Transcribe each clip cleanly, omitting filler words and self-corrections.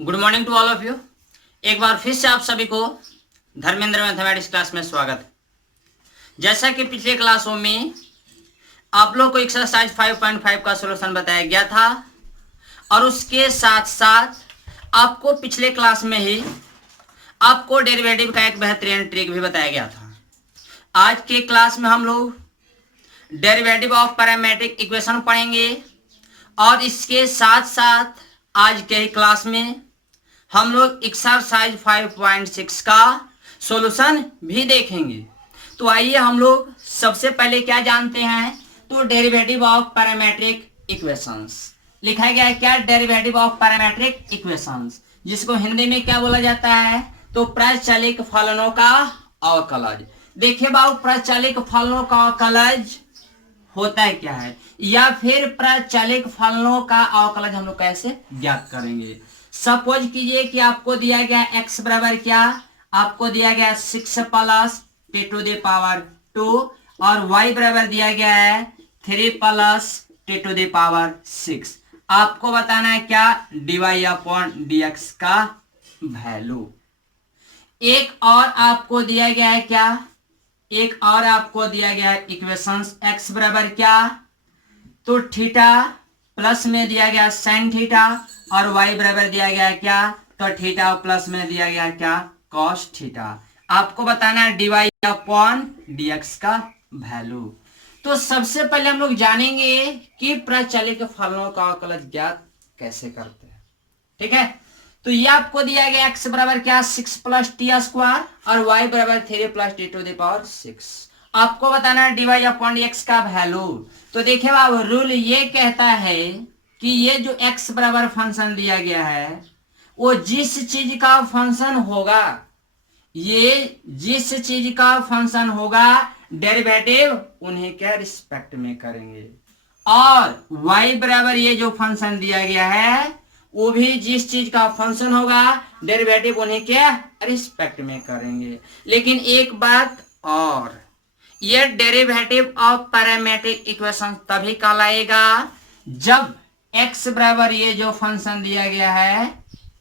Good morning to all of you. एक बार फिर से आप सभी को धर्मेंद्र मैथमेटिक्स क्लास में स्वागत है। जैसा कि पिछले क्लासों में आप लोग को एक्सरसाइज 5.5 का सॉल्यूशन बताया गया था और उसके साथ साथ आपको पिछले क्लास में ही आपको डेरिवेटिव का एक बेहतरीन ट्रिक भी बताया गया था। आज के क्लास में हम लोग डेरिवेटिव ऑफ पैरामेट्रिक इक्वेशन पढ़ेंगे और इसके साथ साथ आज के क्लास में हम लोग एक्सरसाइज 5.6 का सॉल्यूशन भी देखेंगे। तो आइए हम लोग सबसे पहले क्या जानते हैं, तो डेरिवेटिव ऑफ पैरामेट्रिक इक्वेशंस लिखा गया है। क्या? डेरिवेटिव ऑफ पैरामेट्रिक इक्वेशंस, जिसको हिंदी में क्या बोला जाता है, तो प्रचलित फलनों का अवकलज। देखिए बाबू, प्रचलित फलनों का अवकलज होता है क्या है, या फिर प्रचलित फलनों का अवकलज हम लोग कैसे ज्ञात करेंगे। सपोज कीजिए कि आपको दिया गया x बराबर क्या, आपको दिया गया 6 plus t to the power 2 और y बराबर दिया गया है 3 plus t to the power 6। आपको बताना है क्या, dy अपॉन dx का वैल्यू। एक और आपको दिया गया है क्या, एक और आपको दिया गया है इक्वेशंस x बराबर क्या, तो थीटा प्लस में दिया गया साइन थीटा और y बराबर दिया गया है क्या, तो थीटा प्लस में दिया गया क्या, कॉस थीटा। आपको बताना है dy अपॉन dx का वैल्यू। तो सबसे पहले हम लोग जानेंगे कि प्रचलित फलनों का अवकलज ज्ञात कैसे करते हैं। ठीक है, तो ये आपको दिया गया x बराबर क्या, 6 प्लस टी स्क्वायर और y बराबर 3 plus t to the power 6। आपको बताना है dy अपॉन dx का वैल्यू। तो देखिए बाबू, रूल ये कहता है कि ये जो x बराबर फंक्शन दिया गया है वो जिस चीज का फंक्शन होगा, ये जिस चीज का फंक्शन होगा डेरिवेटिव उन्हीं के रिस्पेक्ट में करेंगे, और y बराबर ये जो फंक्शन दिया गया है वो भी जिस चीज का फंक्शन होगा डेरिवेटिव उन्हीं के रिस्पेक्ट में करेंगे। लेकिन एक बात और, ये डेरिवेटिव ऑफ पैरामेट्रिक इक्वेशन तभी कहलाएगा जब x बराबर ये जो फंक्शन दिया गया है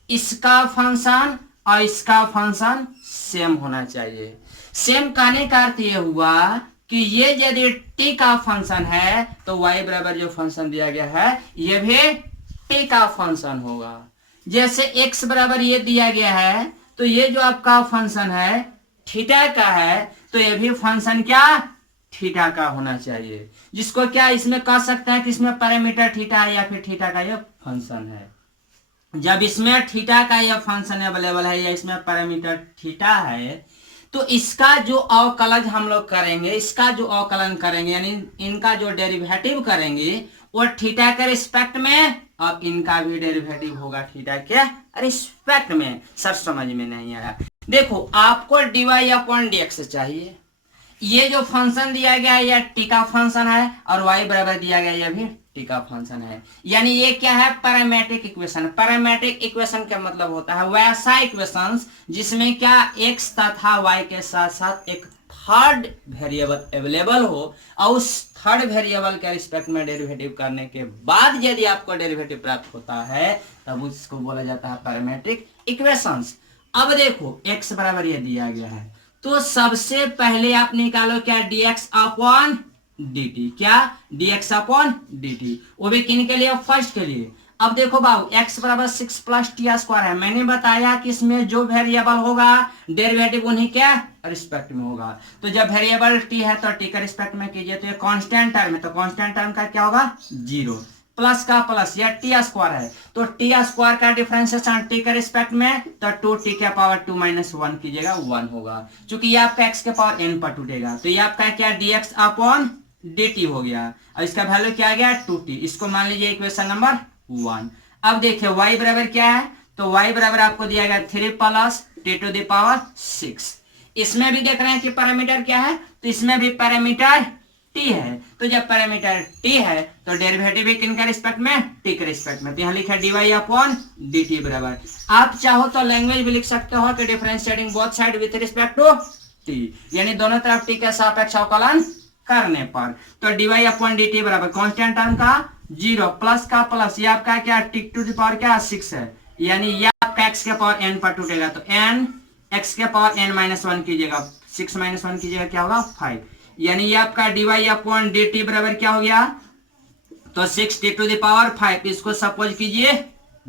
इसका फंक्शन और इसका फंक्शन सेम होना चाहिए। सेम कहने का अर्थ ये हुआ कि ये यदि t का फंक्शन है तो y बराबर जो फंक्शन दिया गया है ये भी t का फंक्शन होगा। जैसे x बराबर ये दिया गया है तो ये जो आपका फंक्शन है थीटा का है, तो ये भी फंक्शन क्या, थीटा का होना चाहिए। जिसको क्या इसमें कह सकते हैं कि इसमें पैरामीटर थीटा है या फिर थीटा का यह फंक्शन है। जब इसमें थीटा का यह फंक्शन अवेलेबल है या इसमें पैरामीटर थीटा है तो इसका जो अवकलज हम लोग करेंगे, इसका जो अवकलन करेंगे यानी इनका जो डेरिवेटिव करेंगे वो थीटा के रिस्पेक्ट में, और इनका भी डेरिवेटिव होगा थीटा के रिस्पेक्ट में। सर समझ में नहीं आया। देखो, आपको dy अपॉन dx चाहिए। ये जो फंक्शन दिया गया है यह t का फंक्शन है और y बराबर दिया गया यह भी t का फंक्शन है, यानी ये क्या है, पैरामेट्रिक इक्वेशन। पैरामेट्रिक इक्वेशन का मतलब होता है वैसा इक्वेशन जिसमें क्या x तथा y के साथ साथ एक थर्ड वेरिएबल अवेलेबल हो और उस थर्ड वेरिएबल के रिस्पेक्ट में डेरिवेटिव करने के बाद यदि आपको डेरिवेटिव प्राप्त होता है तब उसको बोला जाता है पैरामेट्रिक इक्वेशंस। अब देखो, x बराबर ये दिया गया है तो सबसे पहले आप निकालो क्या, dx अपॉन dt। क्या, dx अपॉन dt, वो भी किन के लिए, फर्स्ट के लिए। अब देखो बाबू, x बराबर 6 प्लस टी स्क्वायर है। मैंने बताया कि इसमें जो वेरिएबल होगा डेरिवेटिव उन्हीं के रिस्पेक्ट में होगा। तो जब वेरिएबल t है तो t के रिस्पेक्ट में कीजिए तो ये कांस्टेंट टर्म है, तो कांस्टेंट टर्म का क्या होगा, 0। प्लस का प्लस, या टी स्क्वायर है तो टी स्क्वायर का डिफरेंशिएशन टी के रिस्पेक्ट में, तो 2t के पावर 2 माइनस 1 कीजिएगा 1 होगा। क्योंकि ये आपका x के पावर n पर टूटेगा तो ये आपका क्या, dx अपॉन dt हो गया और इसका वैल्यू क्या आ गया, 2t। इसको मान लीजिए इक्वेशन नंबर 1। अब देखिए y बराबर क्या है, तो y बराबर आपको दिया गया 3 plus t to the power 6। इसमें भी देख रहे हैं कि पैरामीटर क्या है, तो इसमें भी पैरामीटर t है। तो जब पैरामीटर t है तो डेरिवेटिव भी किन के रिस्पेक्ट में, t के रिस्पेक्ट में। तो यहाँ लिखा dy अपॉन dt बराबर, आप चाहो तो लैंग्वेज भी लिख सकते हो कि differentiating both side with respect to t, यानी दोनों तरफ t के सापेक्ष अवकलन करने पर। तो dy अपॉन dt बराबर कांस्टेंट टर्म का 0 प्लस का प्लस, ये आपका क्या, टी टू द पावर क्या 6 है, यानी ये आपका x के पावर n पर टूटेगा, तो n x के पावर n माइनस 1 कीजिएगा, 6 माइनस 1 कीजिएगा, क्या होगा 5, यानी ये आपका dy अपॉन dt बराबर क्या हो गया, तो 6 टू द पावर 5, इसको सपोज कीजिए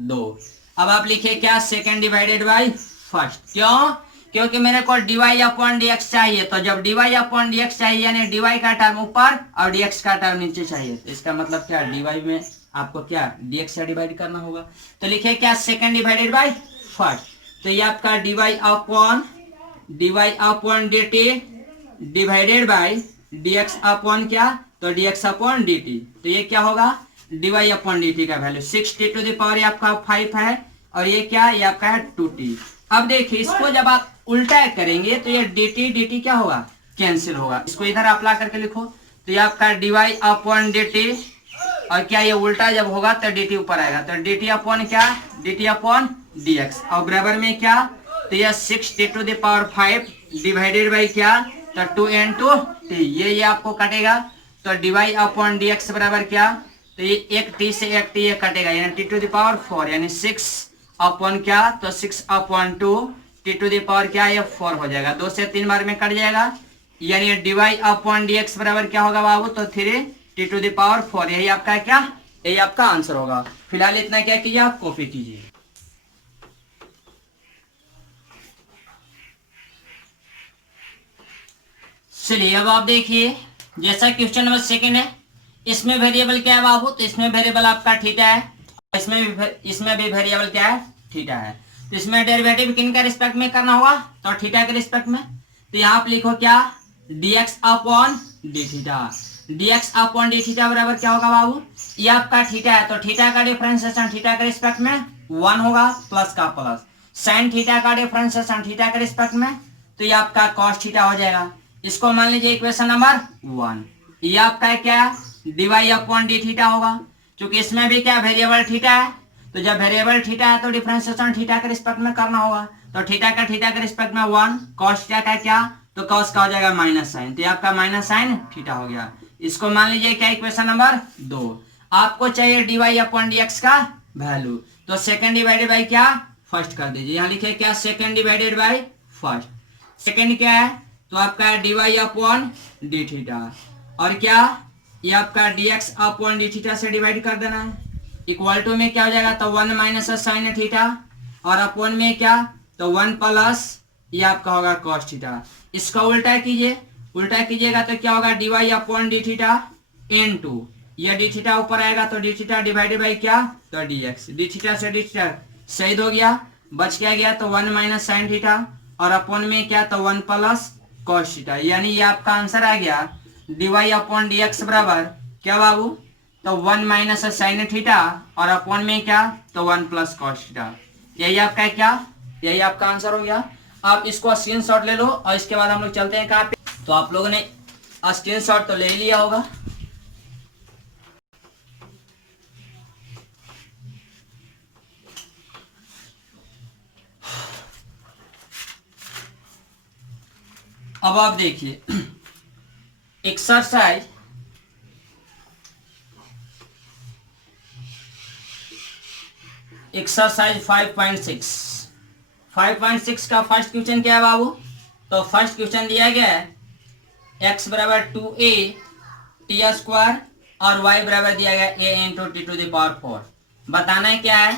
2। अब आप लिखिए क्या, सेकेंड डिवाइडेड बाई फर्स्ट, क्यों, क्योंकि मेरे को dy अपॉन dx चाहिए, तो जब dy अपॉन dx चाहिए यानी dy का टर्म ऊपर और dx का टर्म नीचे चाहिए, तो इसका मतलब क्या, dy में आपको क्या dx से डिवाइड करना होगा, तो लिखिए क्या, सेकेंड डिवाइडेड बाई फर्स्ट, तो ये आपका dy upon dt divided by dx upon क्या, तो dx अपॉन dt, तो ये क्या होगा, dy अपॉन dt का value 6t to the power आपका 5 है, और ये क्या, ये आपका है 2t। अब देखिए इसको जब आप उल्टा करेंगे तो ये dt क्या होगा, कैंसिल होगा, इसको इधर आप ला करके लिखो, तो ये आपका dy अपॉन dt, और क्या ये उल्टा जब होगा तो dt ऊपर आएगा, तो dt अपॉन क्या, dt अपॉन dx, और बराबर में क्या, तो ये 6t to the power 5 divided by क्या, तो 2 into t, ये आपको कटेगा, तो dy अपॉन dx बराबर क्या, तो ये एक t से एक t ये कटेगा, यानी t टू द पावर 4, यानी 6 अपॉन क्या, तो 6 upon 2 t to the power क्या, ये 4 हो जाएगा, 2 से 3 बार में कट जाएगा, यानी dy अपॉन dx बराबर क्या होगा बाबू, तो 3 t टू द पावर 4, यही आपका क्या, यही आपका आंसर होगा। फिलहाल इतना क्या कीजिए, आप कॉपी कीजिए। चलिए अब आप देखिए, जैसा क्वेश्चन नंबर सेकंड है, इसमें वेरिएबल क्या है बाबू, तो इसमें वेरिएबल आपका थीटा है, इसमें भी वेरिएबल क्या है, थीटा है, तो इसमें डेरिवेटिव किन का रिस्पेक्ट में करना होगा, तो थीटा के रिस्पेक्ट में, तो यहाँ आप लिखो क्या, dx upon d theta, dx upon d theta बराबर क्या होगा बाबू, ये आपका थीटा है, तो थीटा का डिफरेंशिएशन थीटा के रिस्पेक्ट में 1 होगा, प्लस का प्लस, साइन थीटा का डिफरेंशिएशन थीटा के रिस्पेक्ट में, तो ये आपका कॉस थीटा हो जाएगा, इसको मान लीजिए इक्वेशन नंबर 1, ये आपका क्या, dy अपॉन डी थीटा होगा, क्योंकि इसमें भी क्या वेरिएबल थीटा है, तो जब वेरिएबल थीटा है तो डिफरेंशिएशन थीटा के रिस्पेक्ट में करना होगा, तो थीटा के रिस्पेक्ट में 1, कॉस थीटा का क्या, तो कॉस का हो जाएगा माइनस साइन, तो ये आपका माइनस साइन थीटा हो गया, इसको मान लीजिए क्या, इक्वेशन नंबर 2। आपको चाहिए dy अपॉन dx का वैल्यू, तो सेकेंड डिवाइडेड बाई क्या, फर्स्ट कर दीजिए, यहाँ लिखिए क्या, second divided by first, second क्या है, तो आपका dy अपॉन डी थीटा, और क्या, ये आपका dx अपॉन डी थीटा से डिवाइड कर देना है, इक्वल टू में क्या हो जाएगा, तो 1 माइनस साइन थीटा, और अपॉन में क्या, तो 1 प्लस ये आपका होगा कॉस थीटा, इसका उल्टा कीजिए, उल्टा कीजिएगा तो क्या होगा, dy upon d theta into, ये डी थीटा ऊपर आएगा तो डी थीटा डिवाइडेड बाई क्या, तो dx, डी थीटा से डी थीटा शहीद हो गया, बच क्या गया, तो 1 माइनस साइन थीटा, और अपॉन में क्या, तो 1 प्लस कॉस थीटा, यानी ये आपका आंसर आ गया dy अपॉन dx बराबर क्या बाबू, तो 1 माइनस साइन थीटा, और अपॉन में क्या, तो 1 प्लस कॉस थीटा, यही आपका क्या, यही आपका आंसर हो गया। आप इसको स्क्रीनशॉट ले लो, और इसके बाद हम लोग चलते हैं कहाँ पे, तो आप लोगों ने स्क्रीनशॉट तो ले लिया होगा, अब आप देखिए एक्सरसाइज एक्सरसाइज 5.6 का फर्स्ट क्वेश्चन क्या है बाबू, तो फर्स्ट क्वेश्चन दिया गया है x बराबर 2a टी स्क्वायर और y बराबर दिया गया a into t to the power 4, बताना है क्या है,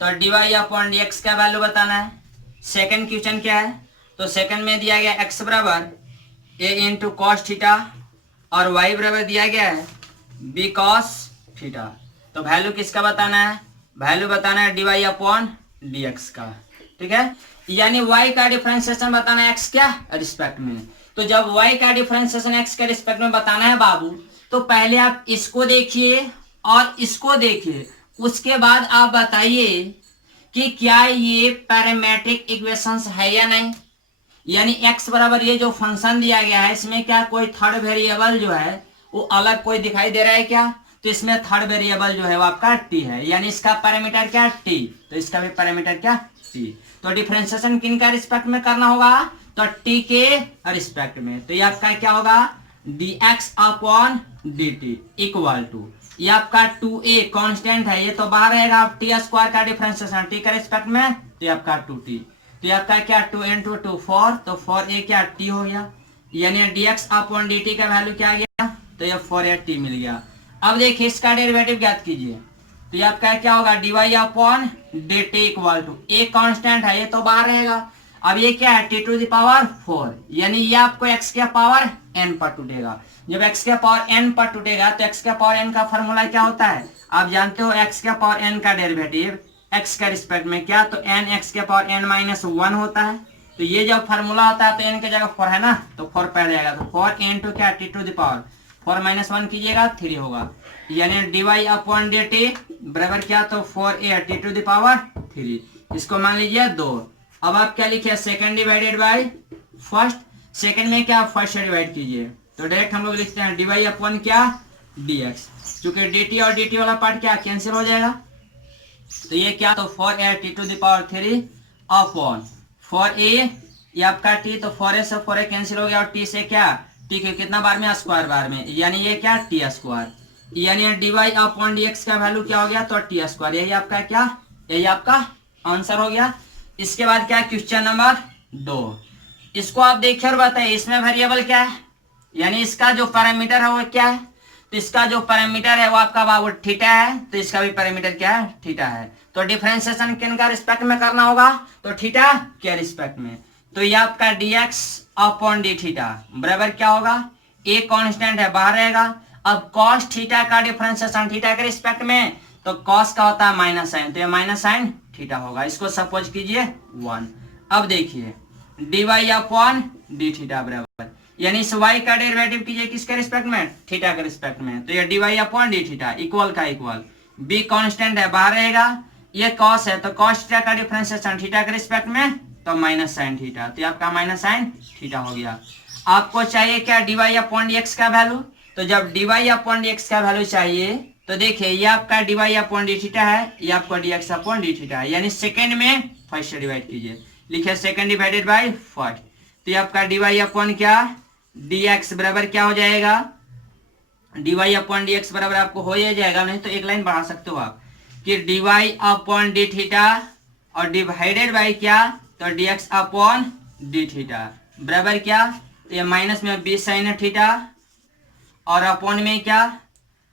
तो dy अपॉन dx का वैल्यू बताना है। सेकंड क्वेश्चन क्या है, तो सेकंड में दिया गया x बराबर a इंटू कॉस थीटा, और y बराबर दिया गया है b कॉस थीटा, तो वैल्यू किसका बताना है, वैल्यू बताना है dy अपॉन dx का, ठीक है, यानी y का डिफरेंशिएशन बताना है x क्या रिस्पेक्ट में, तो जब y का डिफरेंशिएशन x के रिस्पेक्ट में बताना है बाबू, तो पहले आप इसको देखिए और इसको देखिए, उसके बाद आप बताइए कि क्या ये पैरामेट्रिक इक्वेशंस है या नहीं, यानी x बराबर ये जो फंक्शन दिया गया है इसमें क्या कोई थर्ड वेरिएबल जो है वो अलग कोई दिखाई दे रहा है क्या, तो इसमें थर्ड वेरिएबल जो है वो आपका t है, यानी इसका पैरामीटर क्या t, तो इसका भी पैरामीटर क्या t, तो डिफरेंशिएशन किन का रिस्पेक्ट में करना होगा, तो t के रिस्पेक्ट में, तो ये आपका क्या होगा d x upon d t equal to, ये आपका 2a कांस्टेंट है, ये तो बाहर रहेगा, टी स्क्वायर का डिफरेंशिएशन टी के रिस्पेक्ट में, तो ये आपका 2t, तो ये आपका क्या 2 इंटू 2 4, तो 4a क्या t हो गया, यानी dx अपॉन dt का वैल्यू क्या आ गया, तो ये 4a मिल गया। अब देखिए इसका डेरिवेटिव ज्ञात कीजिए, तो ये आपका क्या होगा dy upon dt equal to, a constant है, ये तो बाहर रहेगा, अब ये क्या है t टू द पावर 4, यानी ये आपको x के पावर n पर टूटेगा, जब x के पावर n पर टूटेगा तो x के पावर n का फॉर्मूला क्या होता है, आप जानते हो x के पावर n का डेरिवेटिव x के रिस्पेक्ट में क्या, तो n x के पावर n माइनस 1 होता है, तो ये जब फॉर्मूला होता है तो n की जगह 4 है ना, तो 4 पड़ जाएगा, तो 4 इंटू क्या t to the power 4 minus 1 कीजिएगा 3 होगा, यानी dy अपॉन dt बराबर क्या, तो 4a t to the power 3, इसको मान लीजिए 2। अब आप क्या लिखे second divided by first, second में क्या फर्स्ट से डिवाइड कीजिए, तो डायरेक्ट हम लोग लिखते हैं dy अपॉन क्या dx, क्योंकि dt और dt वाला पार्ट क्या कैंसिल हो जाएगा, तो ये क्या, तो 4a t to the power 3 upon 4a, ये आपका t, तो 4a से 4a कैंसिल हो गया, और t से क्या t के कितना बार में स्क्वायर बार में, यानी ये क्या t स्क्वायर, यानी dy अपॉन dx का वैल्यू क्या हो गया, तो t स्क्वायर, यही आपका क्या, यही आपका आंसर हो गया। इसके बाद क्या क्वेश्चन नंबर 2, इसको आप देखिए और बताइए इसमें वेरिएबल क्या है, यानी इसका जो पैरामीटर है वो क्या है, तो इसका जो पैरामीटर है वो आपका बाबू थीटा है, तो इसका भी पैरामीटर क्या है थीटा है, तो डिफरेंशिएशन किन का रिस्पेक्ट में करना होगा, तो थीटा के रिस्पेक्ट में, तो ये आपका dx अपॉन डी थीटा बराबर क्या होगा, a कांस्टेंट है बाहर रहेगा, अब cos थीटा का डिफरेंशिएशन थीटा के रिस्पेक्ट में, तो cos का होता है माइनस साइन, तो ये माइनस साइन थीटा होगा, इसको सपोज कीजिए 1। अब देखिए dy अपॉन डी थीटा बराबर, यानी इस y का डेरिवेटिव कीजिए किसके रिस्पेक्ट में, थीटा के रिस्पेक्ट में, तो ये dy upon d theta equal का इक्वल, b कांस्टेंट है बाहर रहेगा, ये cos है, तो cos थीटा का डिफरेंशिएशन थीटा के रिस्पेक्ट में, तो माइनस साइन थीटा, तो आपका माइनस साइन थीटा हो गया। आपको चाहिए क्या dy अपॉन dx का वैल्यू, तो जब dy अपॉन dx का वैल्यू चाहिए, तो देखिए ये आपका dy अपॉन डी थीटा है, ये आपका dx अपॉन डी थीटा है, यानी सेकंड में फर्स्ट से डिवाइड कीजिए, लिखिए सेकंड डिवाइडेड बाय फर्स्ट, तो ये आपका dy अपॉन क्या dx बराबर क्या हो जाएगा, dy अपॉन dx बराबर आपको हो ही जाएगा, नहीं तो एक लाइन बढ़ा सकते हो आप कि dy अपॉन डी थीटा और डिवाइडेड बाय क्या, तो dx अपॉन डी थीटा बराबर क्या, तो ये माइनस में b साइन थीटा और अपॉन में क्या,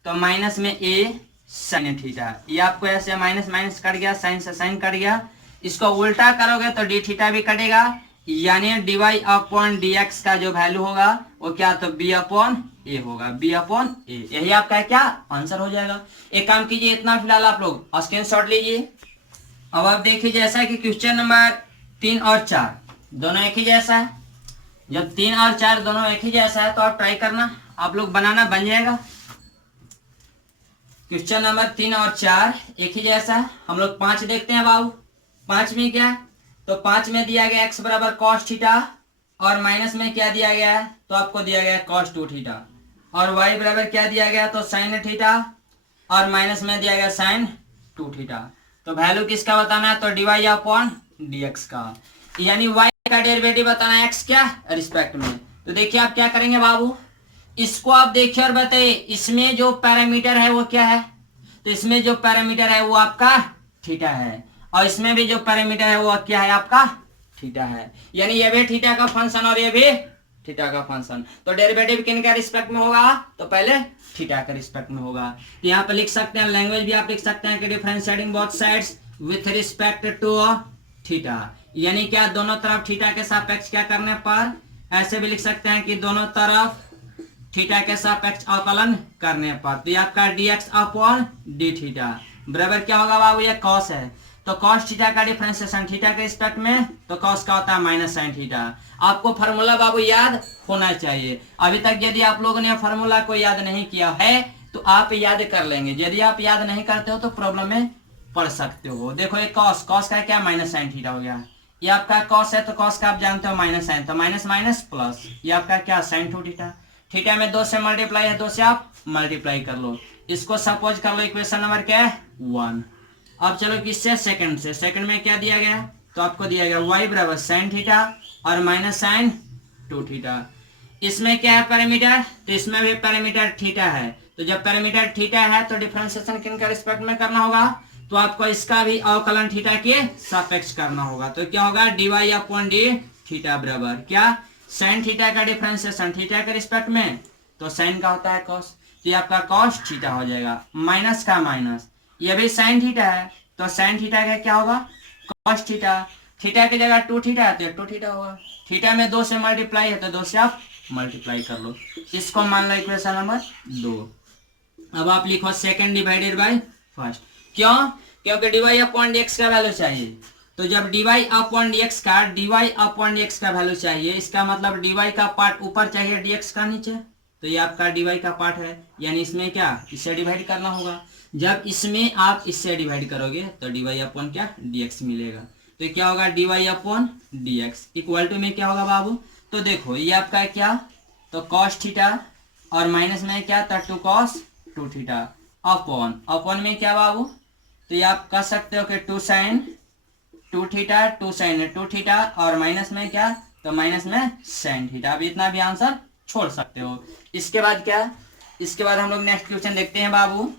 तो माइनस में a साइन थीटा, ये आपको ऐसे माइनस माइनस कट गया, साइन से साइन कट गया, इसको उल्टा करोगे तो डी थीटा भी कटेगा, यानी dy अपॉन dx का जो वैल्यू होगा वो क्या, तो b अपॉन a होगा, b अपॉन a, यही आपका क्या आंसर हो जाएगा। एक काम कीजिए इतना फिलहाल आप लोग स्क्रीनशॉट लीजिए। अब आप देखिए जैसा कि क्वेश्चन नंबर 3 और 4 दोनों एक ही जैसा है, जब 3 और 4 दोनों एक ही जैसा है तो आप ट्राई करना, आप लोग बनाना बन जाएगा। क्वेश्चन नंबर 3 और 4 एक ही जैसा है, हम लोग 5 देखते हैं बाबू। 5 में क्या है, तो 5 में दिया गया x बराबर cos थीटा और माइनस में क्या दिया गया है, तो आपको दिया गया cos 2 थीटा, और y बराबर क्या दिया गया, तो sin थीटा और माइनस में दिया गया sin 2 थीटा, तो वैल्यू किसका बताना है, तो dy अपॉन dx का, यानी y का डेरिवेटिव बताना है x क्या रिस्पेक्ट में। तो देखिए आप क्या करेंगे बाबू, इसको आप देखिए और बताइए इसमें जो पैरामीटर है वो क्या है, तो इसमें जो पैरामीटर है वो आपका थीटा है, और इसमें भी जो पैरामीटर है वो क्या है आपका थीटा है, यानी ये भी थीटा का फंक्शन और ये भी थीटा का फंक्शन, तो डेरिवेटिव किन का रिस्पेक्ट में होगा, तो पहले थीटा के रिस्पेक्ट में होगा। तो यहाँ पे लिख सकते हैं, लैंग्वेज भी आप लिख सकते हैं कि differentiating both sides with respect to theta, यानी क्या दोनों तरफ थीटा के सापेक्ष क्या करने पर, ऐसे भी लिख सकते हैं कि दोनों तरफ थीटा के सापेक्ष अवकलन करने पर, तो ये आपका dx अपॉन डी थीटा बराबर क्या होगा बाबू, ये cos है, तो cos थीटा का डिफरेंशिएशन थीटा के रिस्पेक्ट में, तो cos का होता है माइनस साइन थीटा। आपको फार्मूला बाबू याद होना चाहिए, अभी तक यदि आप लोगों ने फार्मूला को याद नहीं किया है तो आप याद कर लेंगे, यदि आप याद नहीं करते हो तो प्रॉब्लम में पढ़ सकते हो। देखो ये cos का क्या माइनस साइन थीटा हो गया, ये आपका cos है, तो cos का आप जानते हो माइनस साइन, तो माइनस माइनस प्लस, ये आपका क्या sin 2 थीटा, थीटा में 2 से मल्टीप्लाई है, 2 से आप मल्टीप्लाई कर लो, इसको सपोज कर लो इक्वेशन नंबर क्या है 1। अब चलो किससे, सेकंड से, सेकंड में क्या दिया गया, तो आपको दिया गया y बराबर sin थीटा और माइनस sin 2 थीटा, इसमें क्या है पैरामीटर, तो इसमें भी पैरामीटर थीटा है। तो जब पैरामीटर थीटा है तो डिफरेंशिएशन किन का रिस्पेक्ट में करना होगा, तो आपको इसका भी अवकलन थीटा के सापेक्ष करना होगा। तो क्या होगा, dy अपॉन डी थीटा बराबर क्या, साइन थीटा का डिफरेंशिएशन थीटा के रिस्पेक्ट में, तो साइन का होता है कॉस, तो ये आपका कॉस थीटा हो जाएगा, माइनस का माइनस, ये भी साइन थीटा है तो साइन थीटा का क्या होगा, कॉस थीटा, थीटा की जगह 2 थीटा है तो 2 थीटा होगा, थीटा में 2 से मल्टीप्लाई है तो 2 से आप मल्टीप्लाई कर लो, इसको मान लो इक्वेशन नंबर 2। अब आप लिखो सेकंड डिवाइडेड बाय फर्स्ट, क्यों, क्योंकि dy अपॉन dx का वैल्यू चाहिए। तो जब dy अपॉन dx का वैल्यू चाहिए, इसका मतलब dy का पार्ट ऊपर चाहिए dx का नीचे, तो ये आपका dy का पार्ट है, यानी इसमें क्या, इससे डिवाइड करना होगा। जब इसमें आप इससे डिवाइड करोगे तो dy अपॉन क्या dx मिलेगा, तो क्या होगा dy upon dx equal to में क्या होगा बाबू, तो देखो ये आपका क्या, तो cos थीटा और माइनस में क्या था 2 cos 2 थीटा अपॉन में क्या बाबू, तो ये आप कह सकते हो कि 2 sin 2 थीटा 2 sin 2 थीटा और माइनस में क्या, तो माइनस में sin थीटा। अब इतना भी आंसर छोड़ सकते हो। इसके बाद क्या, इसके बाद हम लोग नेक्स्ट क्वेश्चन देखते हैं बाबू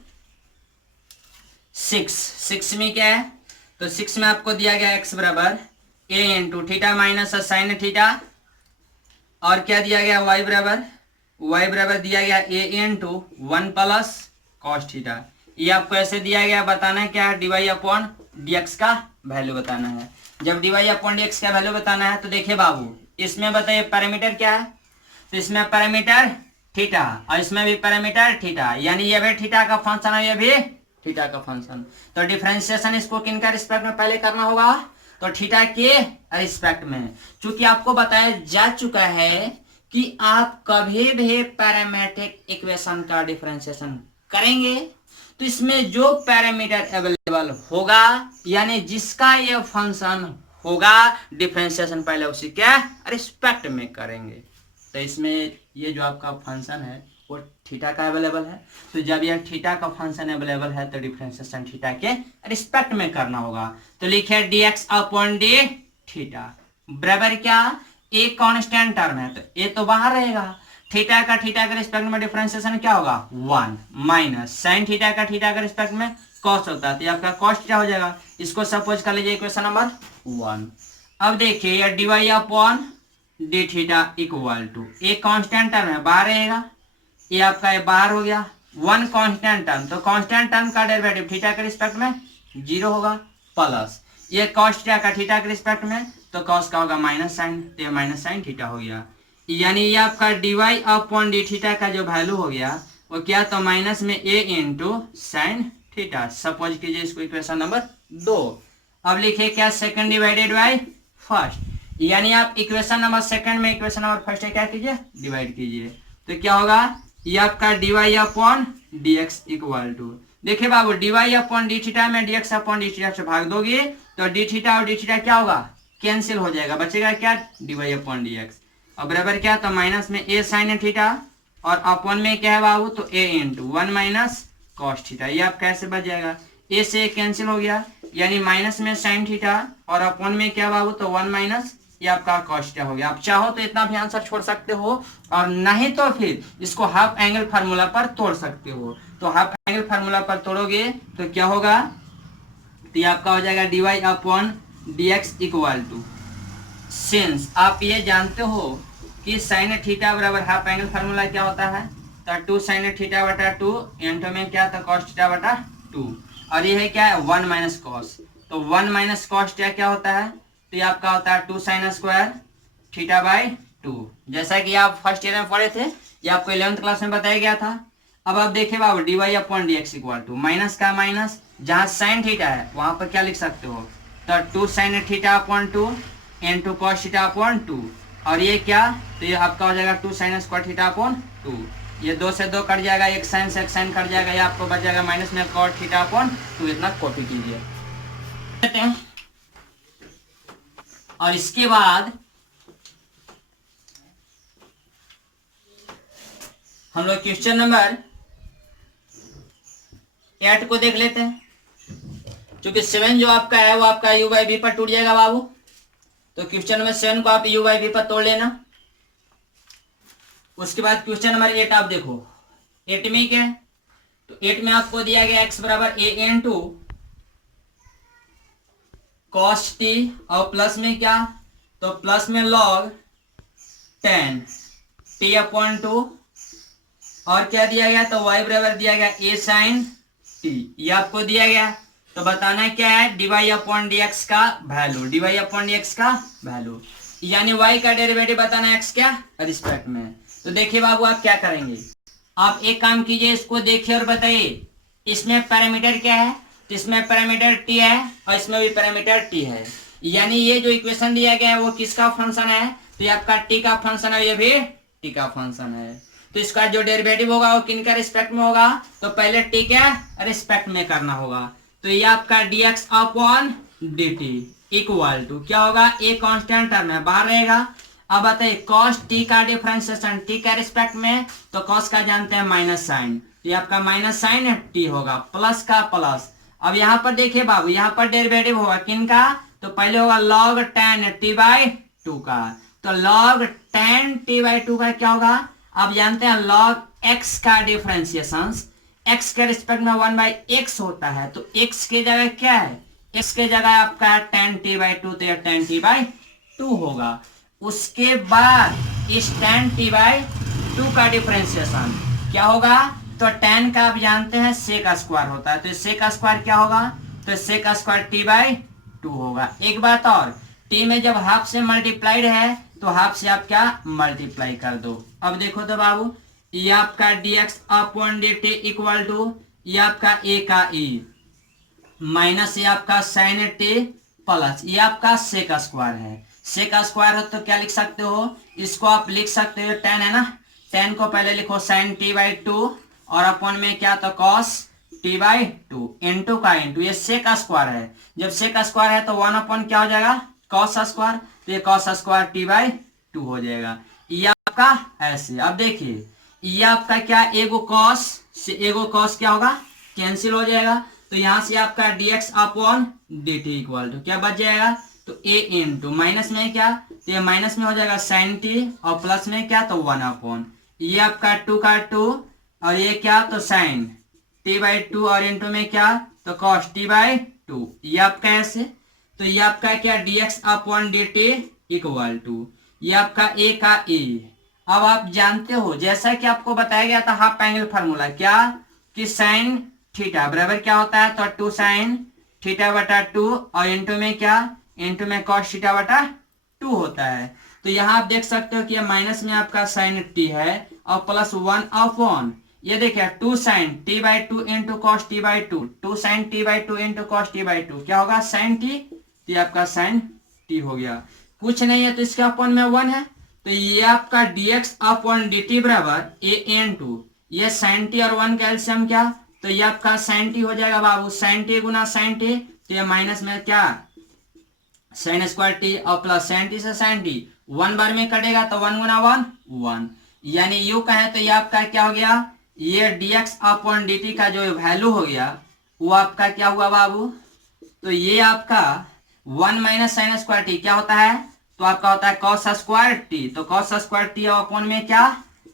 6 में क्या है, तो 6 में आपको दिया गया x बराबर a into theta minus sine theta, और क्या दिया गया y बराबर दिया गया a into 1 plus cos theta. ये आपको ऐसे दिया गया, बताना है क्या, dy अपॉन dx का वैल्यू बताना है। जब dy अपॉन dx का वैल्यू बताना है तो देखिए बाबू, इसमें बताइए पैरामीटर क्या है, तो इसमें पैरामीटर थीटा और इसमें भी पैरामीटर थीटा, यानी ये भी थीटा का फंक्शन है, ये भी थीटा का फंक्शन। तो डिफरेंशिएशन इसको किन का रिस्पेक्ट में पहले करना होगा, तो थीटा के रिस्पेक्ट में। चूंकि आपको बताया जा चुका है कि आप कभी भी पैरामेट्रिक इक्वेशन का डिफरेंशिएशन करेंगे तो इसमें जो पैरामीटर अवेलेबल होगा, यानी जिसका ये फंक्शन होगा, डिफरेंशिएशन पहले उसी के रिस्पेक्ट में करेंगे। तो इसमें ये जो आपका फंक्शन है वो थीटा का अवेलेबल है, तो जब यह थीटा का फंक्शन अवेलेबल है तो डिफरेंशिएशन थीटा के रिस्पेक्ट में करना होगा। तो लिखे dx अपॉन डी थीटा बराबर क्या, एक कांस्टेंट टर्म है तो ए तो बाहर रहेगा, थीटा का रिस्पेक्ट में डिफरेंशिएशन क्या होगा 1 माइनस साइन थीटा का रिस्पेक्ट में कॉस होता है, तो आपका कॉस क्या हो जाएगा, इसको सपोज कर लीजिए इक्वेशन नंबर 1। अब देखिए ये dy upon d theta equal to, एक कांस्टेंट टर्म है बाहर रहेगा, ये आपका ये बाहर हो गया, 1 कांस्टेंट टर्म, तो कांस्टेंट टर्म का डेरिवेटिव थीटा के रिस्पेक्ट में 0 होगा, प्लस ये कॉस थीटा के रिस्पेक्ट में, तो कॉस का होगा माइनस साइन, तो ये माइनस साइन थीटा हो गया, यानी ये आपका dy अपॉन डी थीटा का जो वैल्यू हो गया वो क्या, तो माइनस में a into sine theta, suppose कीजिए इसको इक्वेशन नंबर 2। अब लिखिए क्या, सेकंड डिवाइडेड बाय फर्स्ट, यानी आप इक्वेशन नंबर सेकंड में इक्वेशन नंबर फर्स्ट है क्या कीजिए, डिवाइड कीजिए, तो क्या होगा, ये आपका dy upon dx equal to, देखिए बाबू dy अपॉन डी थीटा में dx अपॉन डी थीटा से भाग दोगे तो डी थीटा और डी थीटा क्या होगा, कैंसिल हो जाएगा, बचेगा क्या dy अपॉन dx, और बराबर क्या, तो माइनस में a साइन थीटा और अपॉन में क्या है बाबू, तो a into 1 minus cos theta, ये आप कैसे बच जाएगा, a से कैंसिल हो गया, यानी माइनस में साइन थीटा और अपॉन में क्या बाबू, तो 1 माइनस ये आपका कॉस थीटा हो गया। आप चाहो तो इतना भी आंसर छोड़ सकते हो और नहीं तो फिर इसको हाफ एंगल फार्मूला पर तोड़ सकते हो, तो हाफ एंगल फार्मूला पर तोड़ोगे तो क्या होगा, तो ये आपका हो जाएगा dy upon dx equal to, since आप ये जानते हो कि साइन थीटा बराबर हाफ एंगल फार्मूला क्या होता है, तो 2 साइन थीटा बटा 2 इंटू में क्या, तो कॉस थीटा बटा 2, और ये है क्या है 1 माइनस कॉस, तो 1 माइनस कॉस थीटा क्या होता है, तो ये आपका होता है 2 साइन स्क्वायर थीटा बाय 2, जैसा कि आप फर्स्ट ईयर में पढ़े थे, ये आपको 11th क्लास में बताया गया था। अब आप देखिए बाबू dy upon dx equal to, minus का माइनस, जहां साइन थीटा है वहां पर क्या लिख सकते हो, तो 2 sine theta upon 2 into cos theta upon 2, और ये क्या, तो ये आपका हो जाएगा 2 साइन स्क्वायर थीटा अपॉन 2, ये 2 से 2 कट जाएगा, एक साइन से एक साइन कट जाएगा, ये आपको बच जाएगा माइनस में कॉस थीटा अपॉन 2, इतना कॉपी कीजिए। और इसके बाद हम लोग क्वेश्चन नंबर 8 को देख लेते हैं, क्योंकि 7 जो आपका है वो आपका u बाई v पर टूट जाएगा बाबू, तो क्वेश्चन नंबर 7 को आप u बाई v पर तोड़ लेना। उसके बाद क्वेश्चन नंबर 8 आप देखो, 8 में क्या है, तो 8 में आपको दिया गया x बराबर a इंटू कॉस टी, और प्लस में क्या, तो प्लस में log 10 t अपॉन 2, और क्या दिया गया, तो y बराबर दिया गया a साइन t, ये आपको दिया गया। तो बताना है क्या है, dy अपॉन dx का वैल्यू, dy अपॉन dx का वैल्यू, यानी y का डेरिवेटिव बताना है x क्या रिस्पेक्ट में। तो देखिए बाबू आप क्या करेंगे, आप एक काम कीजिए, इसको देखिए और बताइए इसमें पैरामीटर क्या है, तो इसमें पैरामीटर t है और इसमें भी पैरामीटर t है, यानी ये जो इक्वेशन दिया गया है वो किसका फंक्शन है, तो ये आपका t का फंक्शन है, ये भी t का फंक्शन है। तो इसका जो डेरिवेटिव होगा वो किन का रिस्पेक्ट में होगा, तो पहले t के रिस्पेक्ट में करना होगा। तो ये आपका dx upon dt equal to क्या होगा, a कांस्टेंट टर्म है बाहर रहेगा। अब बताइए cos t का डिफरेंशिएशन t के रिस्पेक्ट में, तो cos का जानते हैं माइनस साइन, तो ये आपका माइनस साइन t होगा, प्लस का प्लस। अब यहाँ पर देखिए बाबू, यहाँ पर डेरिवेटिव होगा किन का, तो पहले होगा log 10 t बाई 2 का, तो log 10 t बाई 2 का क्या होगा, आप जानते हैं log x का डिफरेंशिएशन x के रिस्पेक्ट में 1 बाई x होता है, तो x के जगह क्या है, x के जगह आपका 10 t बाई 2, तो यह 10 t बाई 2 होगा। उसके बाद इस 10 t बाई 2 का डिफरेंशिएशन क्या होगा, तो 10 का आप जानते हैं सेक स्क्वायर होता है, तो सेक स्क्वायर क्या होगा, तो सेक स्क्वायर t बाई 2 होगा। एक बात और, t में जब हाफ से मल्टीप्लाइड है तो हाफ से आप क्या मल्टीप्लाई कर दो। अब देखो तो बाबू, ये आपका dx upon dt equal to ये आपका a का e माइनस ये आपका साइन t प्लस ये आपका सेक स्क्वायर है। सेक स्क्वायर हो तो क्या लिख सकते हो, इसको आप लिख सकते हो 10 है ना, 10 को पहले लिखो साइन t बाई 2 और अपॉन में क्या, तो cos t बाई 2 इंटू का इंटू ये सेक स्क्वायर है, जब सेक स्क्वायर है तो 1 अपॉन क्या हो जाएगा cos स्क्वायर, तो ये cos स्क्वायर t बाई 2 हो जाएगा। ये आपका ऐसे, अब देखिए ये आपका क्या, एगो cos से एगो cos क्या होगा कैंसिल हो जाएगा, तो यहां से आपका dx upon dt equal to क्या बच जाएगा, तो a इंटू माइनस में क्या, तो ये माइनस में हो जाएगा साइन t और प्लस में क्या, तो 1 अपॉन ये आपका 2 का 2 और ये क्या, तो साइन t बाई 2 और इंटू में क्या, तो cos t बाई 2, ये आपका ऐसे। तो ये आपका क्या dx upon dt equal to ये आपका a का e। अब आप जानते हो जैसा कि आपको बताया गया था हाफ एंगल फार्मूला क्या, कि साइन थीटा बराबर क्या होता है, तो 2 साइन थीटा बटा 2 और इंटू में क्या, इंटू में cos थीटा बटा 2 होता है। तो यहाँ आप देख सकते हो कि ये माइनस में आपका साइन t है और प्लस 1 अपॉन ये देखिए 2 sine t by 2 into cos t by 2, 2 sine t by 2 into cos t by 2 क्या होगा साइन t, तो ये आपका साइन t हो गया, कुछ नहीं है तो इसके अपॉन में 1 है, तो ये आपका dx अपॉन dt बराबर a इंटू ये साइन t और 1 का एलसीएम क्या, तो ये आपका साइन t हो जाएगा बाबू, साइन t गुना साइन t, तो ये माइनस में क्या साइन स्क्वायर t और प्लस साइन t से साइन t 1 बार में कटेगा तो 1 गुना 1 1, यानी यू कहें तो ये आपका क्या हो गया, ये dx अपॉन dt का जो वैल्यू हो गया वो आपका क्या हुआ बाबू, तो ये आपका 1 माइनस साइन स्क्वायर t क्या होता है, तो आपका होता है cos स्क्वायर t, तो cos स्क्वायर t अपॉन में क्या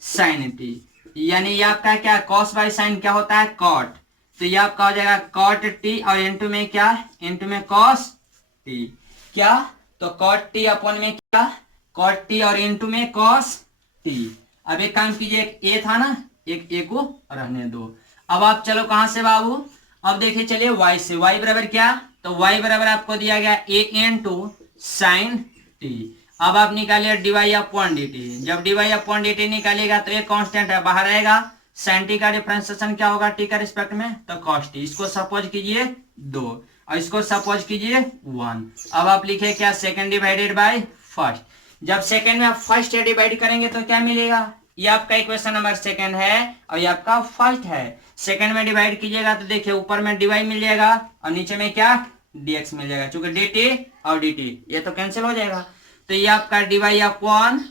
साइन t, यानी ये आपका क्या cos बाई साइन क्या होता है cot, तो ये आपका हो जाएगा cot t और इंटू में क्या, इंटू में cos t क्या, तो cot t अपॉन में क्या cot t और इंटू में cos t। अब एक काम कीजिए, एक a था ना, एक a को रहने दो। अब आप चलो कहां से बाबू, अब देखिए चलिए y से, y बराबर क्या, तो y बराबर आपको दिया गया a इंटू साइन t। अब आप निकालिए dy अपॉन dt, जब dy अपॉन dt निकालिएगा तो एक कांस्टेंट है बाहर रहेगा, साइन t का डिफरेंशिएशन क्या होगा t का रिस्पेक्ट में, तो cos t, इसको सपोज कीजिए 2 और इसको सपोज कीजिए 1। अब आप लिखे क्या सेकंड डिवाइडेड बाय फर्स्ट, जब सेकंड में आप फर्स्ट डिवाइड करेंगे तो क्या मिलेगा, ये आपका इक्वेशन नंबर सेकंड है और ये आपका फर्स्ट है। सेकंड में डिवाइड कीजिएगा तो देखिए ऊपर में dy मिल जाएगा और नीचे में क्या dx मिल जाएगा, चूंकि dt और dt ये तो कैंसिल हो जाएगा, तो ये आपका dy upon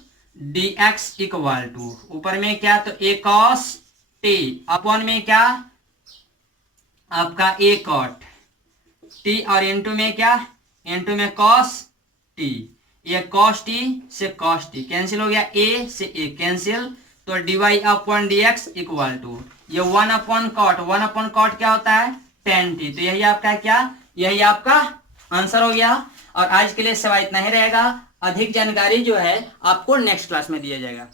dx equal to ऊपर में क्या, तो a cos t अपॉन में क्या आपका a cot t और इंटू में क्या, इंटू में cos t, ये cos t से cos t कैंसिल हो गया, a से a कैंसिल, तो dy/dx इक्वल टू ये 1/cot क्या होता है 10t। तो यही आपका क्या, यही आपका आंसर हो गया। और आज के लिए सिवाय इतना ही रहेगा। अधिक जानकारी जो है आपको नेक्स्ट क्लास में दिया जाएगा।